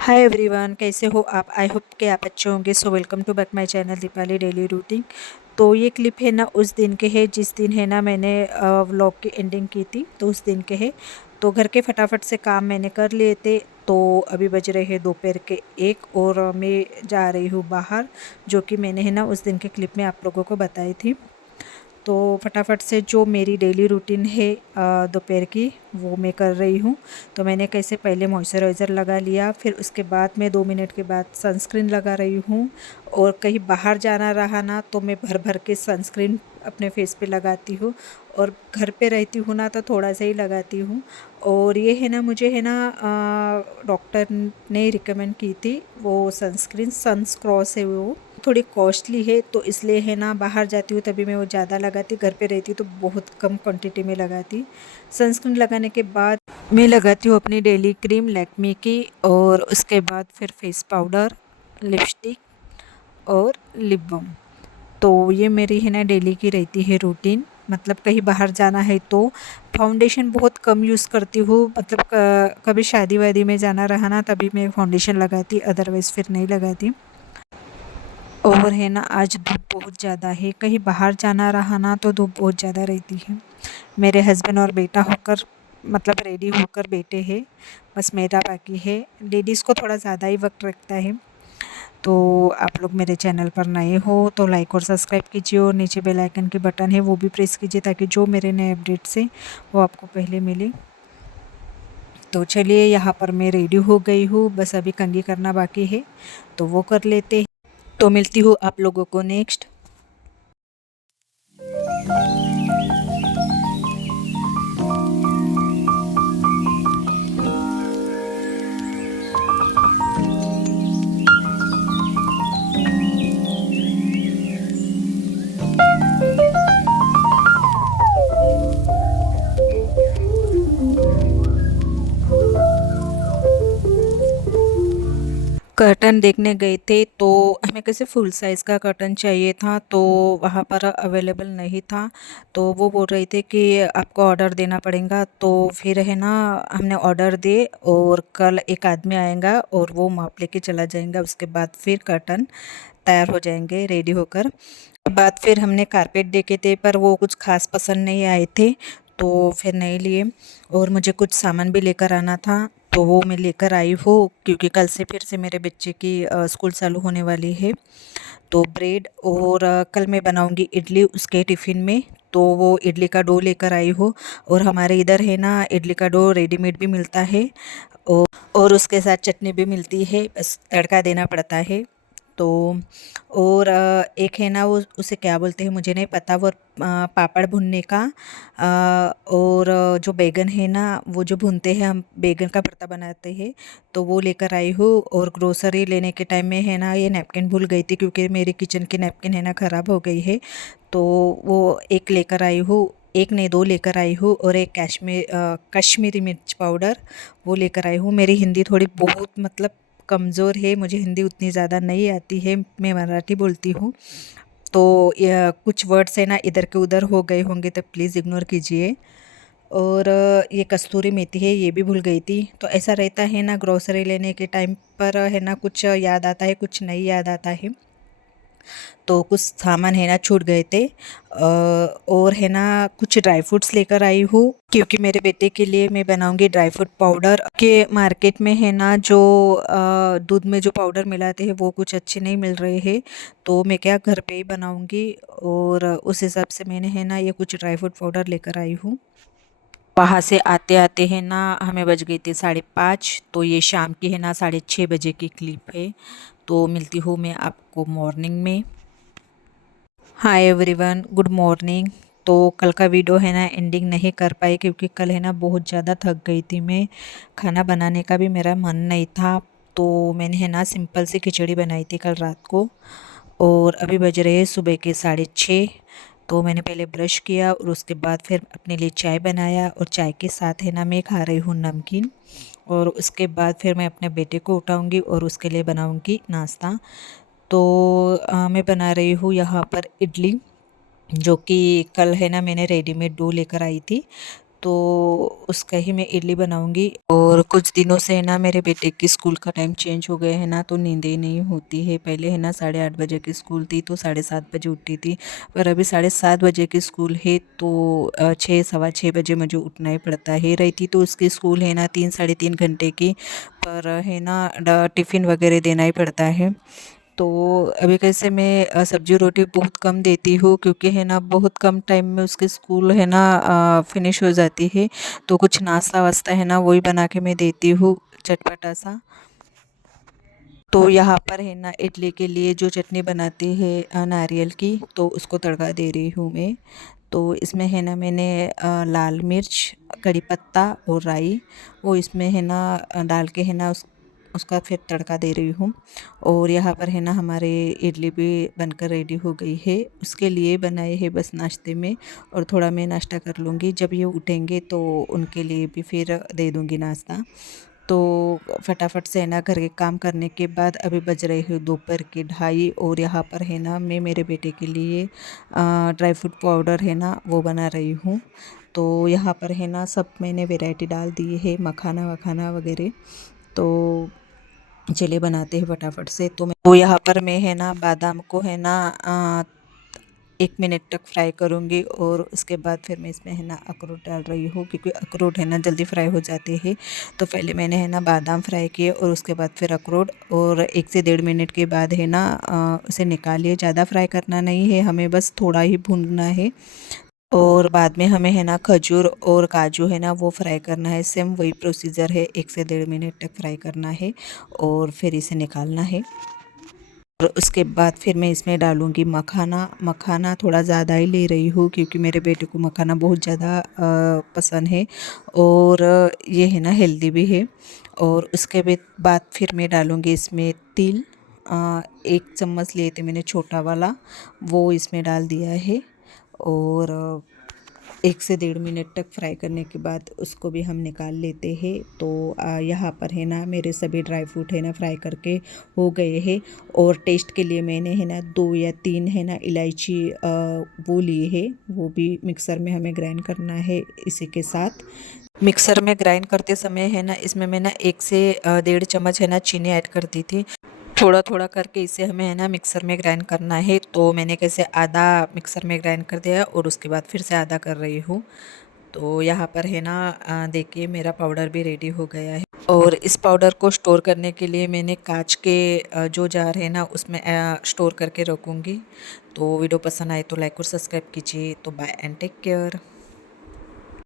Hi everyone, कैसे हो आप? आई होप कि आप अच्छे होंगे। So welcome to back my channel Deepali daily routine. तो ये क्लिप है ना उस दिन के है जिस दिन है ना मैंने व्लॉग की एंडिंग की थी, तो उस दिन के है। तो घर के फटाफट से काम मैंने कर लिए थे। तो अभी बज रहे हैं दोपहर के 1 और मैं जा रही हूँ बाहर, जो कि मैंने है ना उस दिन के क्लिप में आप लोगों को बताई थी। तो फटाफट से जो मेरी डेली रूटीन है दोपहर की, वो मैं कर रही हूँ। तो मैंने कैसे पहले मॉइस्चराइज़र लगा लिया, फिर उसके बाद मैं 2 मिनट के बाद सनस्क्रीन लगा रही हूँ। और कहीं बाहर जाना रहा ना तो मैं भर भर के सनस्क्रीन अपने फेस पे लगाती हूँ। और घर पे रहती हूँ ना तो थोड़ा सा ही लगाती हूँ। और ये है ना, मुझे है ना डॉक्टर ने रिकमेंड की थी वो सनस्क्रीन, सनस्क्रॉस है वो। थोड़ी कॉस्टली है तो इसलिए है ना, बाहर जाती हूँ तभी मैं वो ज़्यादा लगाती, घर पे रहती तो बहुत कम क्वांटिटी में लगाती। सनस्क्रीन लगाने के बाद मैं लगाती हूँ अपनी डेली क्रीम लैक्मे की, और उसके बाद फिर फेस पाउडर, लिपस्टिक और लिप बाम। तो ये मेरी है ना डेली की रहती है रूटीन। मतलब कहीं बाहर जाना है तो फाउंडेशन बहुत कम यूज़ करती हूँ। मतलब कभी शादी वादी में जाना रहा ना तभी मैं फाउंडेशन लगाती, अदरवाइज़ फिर नहीं लगाती। और है ना, आज धूप बहुत ज़्यादा है, कहीं बाहर जाना रहा ना तो धूप बहुत ज़्यादा रहती है। मेरे हस्बैंड और बेटा होकर, मतलब रेडी होकर बैठे हैं, बस मेरा बाकी है। लेडीज़ को थोड़ा ज़्यादा ही वक्त लगता है। तो आप लोग मेरे चैनल पर नए हो तो लाइक और सब्सक्राइब कीजिए, और नीचे बेल आइकन की बटन है वो भी प्रेस कीजिए, ताकि जो मेरे नए अपडेट्स हैं वो आपको पहले मिले। तो चलिए, यहाँ पर मैं रेडी हो गई हूँ, बस अभी कंघी करना बाकी है तो वो कर लेते हैं। तो मिलती हूँ आप लोगों को नेक्स्ट। कर्टन देखने गए थे तो हमें कैसे फुल साइज़ का कर्टन चाहिए था, तो वहाँ पर अवेलेबल नहीं था। तो वो बोल रहे थे कि आपको ऑर्डर देना पड़ेगा। तो फिर है ना, हमने ऑर्डर दिए और कल एक आदमी आएगा और वो माप लेके चला जाएगा। उसके बाद फिर कर्टन तैयार हो जाएंगे रेडी होकर। बाद फिर हमने कारपेट देखे थे पर वो कुछ खास पसंद नहीं आए थे, तो फिर नहीं लिए। और मुझे कुछ सामान भी लेकर आना था तो वो मैं लेकर आई हूँ, क्योंकि कल से फिर से मेरे बच्चे की स्कूल चालू होने वाली है। तो ब्रेड और कल मैं बनाऊंगी इडली उसके टिफ़िन में। तो वो इडली का डो लेकर आई हूँ। और हमारे इधर है ना, इडली का डो रेडीमेड भी मिलता है और उसके साथ चटनी भी मिलती है, बस तड़का देना पड़ता है। तो और एक है ना, वो उसे क्या बोलते हैं मुझे नहीं पता, वो पापड़ भुनने का। और जो बैगन है ना, वो जो भुनते हैं हम, बैगन का भरता बनाते हैं, तो वो लेकर आई हूँ। और ग्रोसरी लेने के टाइम में है ना, ये नैपकिन भूल गई थी, क्योंकि मेरी किचन की नैपकिन है ना ख़राब हो गई है। तो वो एक लेकर आई हूँ, एक नहीं दो लेकर आई हूँ। और एक कश्मीरी मिर्च पाउडर वो लेकर आई हूँ। मेरी हिंदी थोड़ी बहुत मतलब कमज़ोर है, मुझे हिंदी उतनी ज़्यादा नहीं आती है, मैं मराठी बोलती हूँ। तो कुछ वर्ड्स है ना इधर के उधर हो गए होंगे तो प्लीज़ इग्नोर कीजिए। और ये कस्तूरी मेथी है, ये भी भूल गई थी। तो ऐसा रहता है ना, ग्रोसरी लेने के टाइम पर है ना, कुछ याद आता है कुछ नहीं याद आता है। तो कुछ सामान है ना छूट गए थे। और है ना, कुछ ड्राई फ्रूट्स लेकर आई हूँ, क्योंकि मेरे बेटे के लिए मैं बनाऊंगी ड्राई फ्रूट पाउडर। के मार्केट में है ना, जो दूध में जो पाउडर मिलाते हैं वो कुछ अच्छे नहीं मिल रहे हैं। तो मैं क्या घर पे ही बनाऊंगी, और उस हिसाब से मैंने है ना ये कुछ ड्राई फ्रूट पाउडर लेकर आई हूँ। वहाँ से आते आते है ना हमें बज गई थी 5:30। तो ये शाम की है ना 6:30 बजे की क्लिप है। तो मिलती हूँ मैं आपको मॉर्निंग में। Hi everyone, good morning. तो कल का वीडियो है ना एंडिंग नहीं कर पाई, क्योंकि कल है ना बहुत ज़्यादा थक गई थी मैं। खाना बनाने का भी मेरा मन नहीं था। तो मैंने है ना सिंपल सी खिचड़ी बनाई थी कल रात को। और अभी बज रहे हैं सुबह के 6:30। तो मैंने पहले ब्रश किया और उसके बाद फिर अपने लिए चाय बनाया, और चाय के साथ है ना मैं खा रही हूँ नमकीन। और उसके बाद फिर मैं अपने बेटे को उठाऊँगी और उसके लिए बनाऊँगी नाश्ता। तो मैं बना रही हूँ यहाँ पर इडली, जो कि कल है ना मैंने रेडीमेड डो लेकर आई थी। तो उसका ही मैं इडली बनाऊंगी। और कुछ दिनों से है ना मेरे बेटे की स्कूल का टाइम चेंज हो गया है ना, तो नींदें नहीं होती है। पहले है ना 8:30 बजे की स्कूल थी तो 7:30 बजे उठती थी, पर अभी 7:30 बजे की स्कूल है तो 6 सवा 6 बजे मुझे उठना ही पड़ता है। रहती तो उसकी स्कूल है ना 3 साढ़े 3 घंटे की, पर है ना टिफ़िन वगैरह देना ही पड़ता है। तो अभी कैसे मैं सब्जी रोटी बहुत कम देती हूँ, क्योंकि है ना बहुत कम टाइम में उसके स्कूल है ना फिनिश हो जाती है। तो कुछ नाश्ता वास्ता है ना वही बना के मैं देती हूँ, चटपटा सा। तो यहाँ पर है ना इडली के लिए जो चटनी बनाती है नारियल की, तो उसको तड़का दे रही हूँ मैं। तो इसमें है ना मैंने लाल मिर्च, कड़ी पत्ता और राई, वो इसमें है ना डाल के है ना उसका फिर तड़का दे रही हूँ। और यहाँ पर है ना हमारे इडली भी बनकर रेडी हो गई है। उसके लिए बनाए है बस नाश्ते में, और थोड़ा मैं नाश्ता कर लूँगी। जब ये उठेंगे तो उनके लिए भी फिर दे दूँगी नाश्ता। तो फटाफट से है ना घर के काम करने के बाद अभी बज रहे हैं दोपहर के 2:30, और यहाँ पर है ना मैं मेरे बेटे के लिए ड्राई फ्रूट पाउडर है ना वो बना रही हूँ। तो यहाँ पर है ना सब मैंने वैरायटी डाल दी है, मखाना वखाना वगैरह। तो चलिए बनाते हैं फटाफट से। तो यहाँ पर मैं है ना बादाम को है ना 1 मिनट तक फ्राई करूँगी, और उसके बाद फिर मैं इसमें है ना अखरोट डाल रही हूँ, क्योंकि अखरोट है ना जल्दी फ्राई हो जाते हैं। तो पहले मैंने है ना बादाम फ्राई किए और उसके बाद फिर अखरोट, और 1 से 1.5 मिनट के बाद है ना उसे निकालिए। ज़्यादा फ्राई करना नहीं है हमें, बस थोड़ा ही भूनना है। और बाद में हमें है ना खजूर और काजू है ना वो फ्राई करना है। सेम वही प्रोसीजर है, 1 से 1.5 मिनट तक फ्राई करना है और फिर इसे निकालना है। और उसके बाद फिर मैं इसमें डालूँगी मखाना। मखाना थोड़ा ज़्यादा ही ले रही हूँ, क्योंकि मेरे बेटे को मखाना बहुत ज़्यादा पसंद है, और ये है ना हेल्दी भी है। और उसके बाद फिर मैं डालूँगी इसमें तिल। 1 चम्मच लिए थे मैंने छोटा वाला, वो इसमें डाल दिया है। और 1 से 1.5 मिनट तक फ्राई करने के बाद उसको भी हम निकाल लेते हैं। तो यहाँ पर है ना मेरे सभी ड्राई फ्रूट है ना फ्राई करके हो गए हैं। और टेस्ट के लिए मैंने है ना 2 या 3 है ना इलायची वो लिए है, वो भी मिक्सर में हमें ग्राइंड करना है इसी के साथ। मिक्सर में ग्राइंड करते समय है ना इसमें मैं ना 1 से 1.5 चम्मच है ना चीनी ऐड कर दी थी। थोड़ा थोड़ा करके इसे हमें है ना मिक्सर में ग्राइंड करना है। तो मैंने कैसे आधा मिक्सर में ग्राइंड कर दिया, और उसके बाद फिर से आधा कर रही हूँ। तो यहाँ पर है ना देखिए मेरा पाउडर भी रेडी हो गया है। और इस पाउडर को स्टोर करने के लिए मैंने कांच के जो जार है ना उसमें स्टोर करके रखूँगी। तो वीडियो पसंद आए तो लाइक और सब्सक्राइब कीजिए। तो बाय एंड टेक केयर।